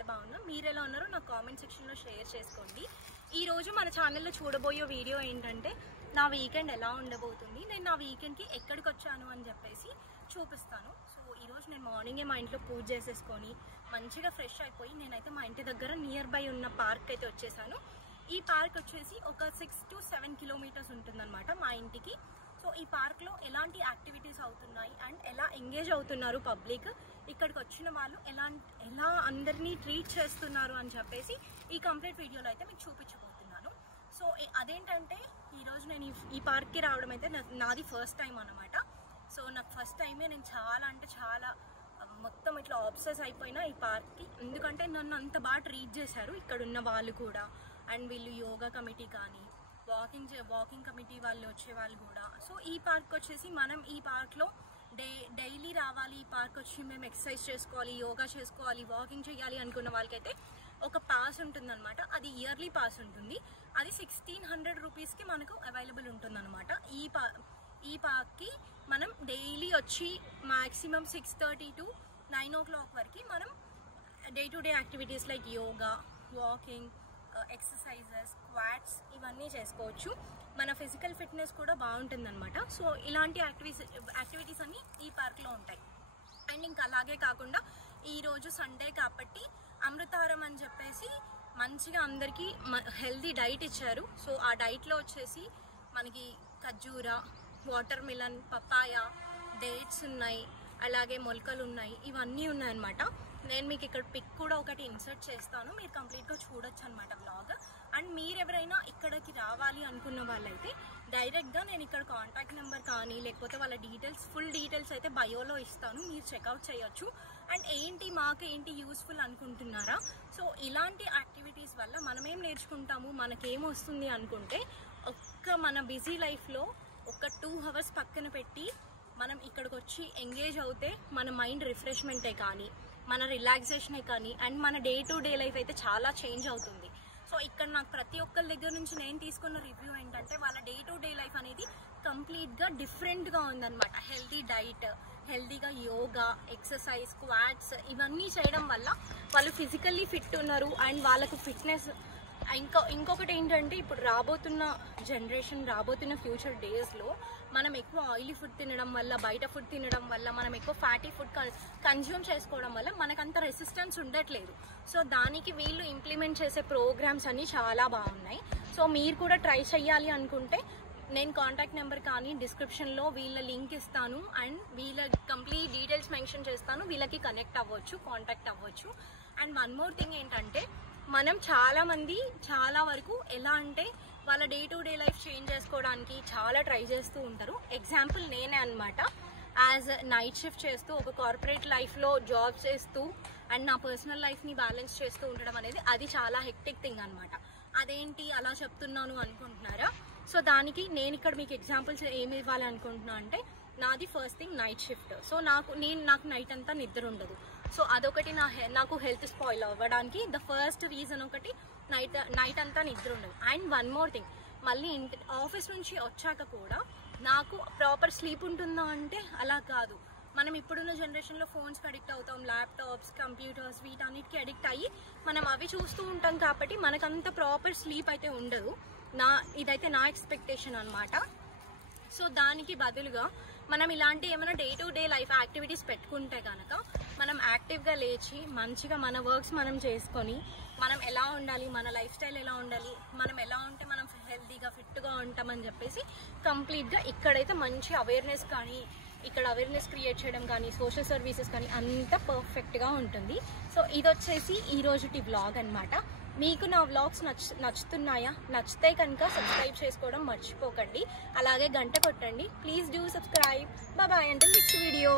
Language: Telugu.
చాలా బాగున్నా. మీరు ఎలా ఉన్నారో నాకు కామెంట్ సెక్షన్లో షేర్ చేసుకోండి. ఈరోజు మన ఛానల్లో చూడబోయే వీడియో ఏంటంటే నా వీకెండ్ ఎలా ఉండబోతుంది, నేను నా వీకెండ్కి ఎక్కడికి వచ్చాను అని చెప్పేసి చూపిస్తాను. సో ఈరోజు నేను మార్నింగే మా ఇంట్లో పూజ చేసేసుకొని మంచిగా ఫ్రెష్ అయిపోయి నేనైతే మా ఇంటి దగ్గర నియర్ బై ఉన్న పార్క్ అయితే వచ్చేసాను. ఈ పార్క్ వచ్చేసి ఒక 6 to 7 కిలోమీటర్స్ ఉంటుందన్నమాట మా ఇంటికి. సో ఈ పార్క్లో ఎలాంటి యాక్టివిటీస్ అవుతున్నాయి అండ్ ఎలా ఎంగేజ్ అవుతున్నారు పబ్లిక్, ఇక్కడికి వచ్చిన వాళ్ళు ఎలా అందరినీ ట్రీట్ చేస్తున్నారు అని చెప్పేసి ఈ కంప్లీట్ వీడియోలో అయితే మీకు చూపించబోతున్నాను. సో అదేంటంటే ఈరోజు నేను ఈ పార్క్కి రావడం అయితే నాది ఫస్ట్ టైం అనమాట. సో నాకు ఫస్ట్ టైమే నేను చాలా మొత్తం ఇట్లా ఆబ్సెస్ అయిపోయినా ఈ పార్క్కి, ఎందుకంటే నన్ను అంత బాగా ట్రీట్ చేశారు ఇక్కడ ఉన్న వాళ్ళు కూడా. అండ్ వీళ్ళు యోగా కమిటీ కానీ వాకింగ్ కమిటీ వాళ్ళు వచ్చే వాళ్ళు కూడా. సో ఈ పార్క్ వచ్చేసి మనం ఈ పార్క్లో డైలీ రావాలి, ఈ పార్క్ వచ్చి మేము ఎక్సర్సైజ్ చేసుకోవాలి, యోగా చేసుకోవాలి, వాకింగ్ చేయాలి అనుకున్న వాళ్ళకైతే ఒక పాస్ ఉంటుందన్నమాట. అది ఇయర్లీ పాస్ ఉంటుంది. అది 1600 రూపీస్కి మనకు అవైలబుల్ ఉంటుందన్నమాట. ఈ పార్క్కి మనం డైలీ వచ్చి మ్యాక్సిమం 6:30 to 9 o'clock వరకు మనం day to day activities like yoga, walking, exercises, squats ఇవన్నీ చేసుకోవచ్చు. మన ఫిజికల్ ఫిట్నెస్ కూడా బాగుంటుందన్నమాట. సో ఇలాంటి యాక్టివిటీస్ అన్నీ ఈ పార్క్లో ఉంటాయి. అండ్ ఇంకా అలాగే కాకుండా ఈరోజు సండే కాబట్టి అమృతారం అని చెప్పేసి మంచిగా అందరికీ హెల్దీ డైట్ ఇచ్చారు. సో ఆ డైట్లో వచ్చేసి మనకి ఖర్జూర, వాటర్ మిలన్, పపాయ, డేట్స్ ఉన్నాయి, అలాగే మొలకలు ఉన్నాయి, ఇవన్నీ ఉన్నాయన్నమాట. నేను మీకు ఇక్కడ పిక్ కూడా ఒకటి ఇన్సర్ట్ చేస్తాను, మీరు కంప్లీట్గా చూడొచ్చు అనమాట వ్లాగ్. అండ్ మీరు ఎవరైనా ఇక్కడికి రావాలి అనుకున్న వాళ్ళైతే డైరెక్ట్గా నేను ఇక్కడ కాంటాక్ట్ నెంబర్ కానీ లేకపోతే వాళ్ళ ఫుల్ డీటెయిల్స్ అయితే బయోలో ఇస్తాను, మీరు చెక్అవుట్ చేయొచ్చు. అండ్ మాకేంటి యూస్ఫుల్ అనుకుంటున్నారా? సో ఇలాంటి యాక్టివిటీస్ వల్ల మనమేం నేర్చుకుంటాము, మనకేం వస్తుంది అనుకుంటే మన బిజీ లైఫ్లో ఒక 2 hours పక్కన పెట్టి మనం ఇక్కడికి వచ్చి ఎంగేజ్ అవుతే మన మైండ్ రిఫ్రెష్మెంటే కానీ మన రిలాక్సేషనే కానీ అండ్ మన డే టు డే లైఫ్ అయితే చాలా చేంజ్ అవుతుంది. సో ఇక్కడ నాకు ప్రతి ఒక్కరి దగ్గర నుంచి నేను తీసుకున్న రివ్యూ ఏంటంటే వాళ్ళ డే టు డే లైఫ్ అనేది కంప్లీట్గా డిఫరెంట్గా ఉందన్నమాట. హెల్దీ డైట్, హెల్దీగా యోగా, ఎక్సర్సైజ్, స్క్వాట్స్ ఇవన్నీ చేయడం వల్ల వాళ్ళు ఫిజికల్లీ ఫిట్ ఉన్నారు. అండ్ వాళ్ళకు ఫిట్నెస్ ఇంకొకటి ఏంటంటే ఇప్పుడు రాబోతున్న జనరేషన్, రాబోతున్న ఫ్యూచర్ డేస్లో మనం ఎక్కువ ఆయిలీ ఫుడ్ తినడం వల్ల, బయట ఫుడ్ తినడం వల్ల, మనం ఎక్కువ ఫ్యాటీ ఫుడ్ కన్జ్యూమ్ చేసుకోవడం వల్ల మనకంత రెసిస్టెన్స్ ఉండట్లేదు. సో దానికి వీళ్ళు ఇంప్లిమెంట్ చేసే ప్రోగ్రామ్స్ అన్నీ చాలా బాగున్నాయి. సో మీరు కూడా ట్రై చేయాలి అనుకుంటే నేను కాంటాక్ట్ నెంబర్ కానీ డిస్క్రిప్షన్లో వీళ్ళ లింక్ ఇస్తాను అండ్ వీళ్ళ కంప్లీట్ డీటెయిల్స్ మెన్షన్ చేస్తాను, వీళ్ళకి కాంటాక్ట్ అవ్వచ్చు. అండ్ వన్ మోర్ థింగ్ ఏంటంటే మనం చాలా వరకు ఎలా అంటే వాళ్ళ day to day life change చేసుకోవడానికి చాలా ట్రై చేస్తూ ఉంటారు. ఎగ్జాంపుల్ నేనే అనమాట. యాజ్ నైట్ షిఫ్ట్ చేస్తూ ఒక కార్పొరేట్ లైఫ్లో జాబ్ చేస్తూ అండ్ నా పర్సనల్ లైఫ్ని బ్యాలెన్స్ చేస్తూ ఉండడం అనేది అది చాలా హెక్టిక్ థింగ్ అనమాట. అదేంటి అలా చెప్తున్నాను అనుకుంటున్నారా? సో దానికి నేను ఇక్కడ మీకు ఎగ్జాంపుల్స్ ఏమి ఇవ్వాలి అనుకుంటున్నా అంటే నాది first thing night shift. So నాకు నైట్ అంతా నిద్ర ఉండదు. సో అదొకటి నాకు హెల్త్ స్పాయిల్ అవ్వడానికి ద ఫస్ట్ రీజన్ ఒకటి, నైట్ అంతా నిద్ర ఉండదు. అండ్ వన్ మోర్ థింగ్, మళ్ళీ ఆఫీస్ నుంచి వచ్చాక కూడా నాకు ప్రాపర్ స్లీప్ ఉంటుందా అంటే అలా కాదు. మనం ఇప్పుడున్న జనరేషన్లో ఫోన్స్కి అడిక్ట్ అవుతాం, ల్యాప్టాప్స్, కంప్యూటర్స్ వీటన్నిటికీ అడిక్ట్ అయ్యి మనం అవి చూస్తూ ఉంటాం కాబట్టి మనకంత ప్రాపర్ స్లీప్ అయితే ఉండదు. ఇదైతే నా ఎక్స్పెక్టేషన్ అనమాట. సో దానికి బదులుగా మనం ఇలాంటి ఏమైనా day to day life activities పెట్టుకుంటే కనుక మనం యాక్టివ్గా లేచి మంచిగా మన వర్క్స్ మనం చేసుకొని మనం ఎలా ఉండాలి, మన లైఫ్ స్టైల్ ఎలా ఉండాలి, మనం ఎలా ఉంటే మనం హెల్తీగా ఫిట్గా ఉంటామని చెప్పేసి కంప్లీట్గా ఇక్కడైతే మంచి అవేర్నెస్ కానీ ఇక్కడ అవేర్నెస్ క్రియేట్ చేయడం కానీ సోషల్ సర్వీసెస్ కానీ అంతా పర్ఫెక్ట్గా ఉంటుంది. సో ఇది వచ్చేసి ఈరోజుటి వ్లాగ్ అనమాట. మీకు నా వ్లాగ్స్ నచ్చుతున్నాయా? నచ్చితే కనుక సబ్స్క్రైబ్ చేసుకోవడం మర్చిపోకండి, అలాగే గంట కొట్టండి. Please do subscribe. Bye until next video.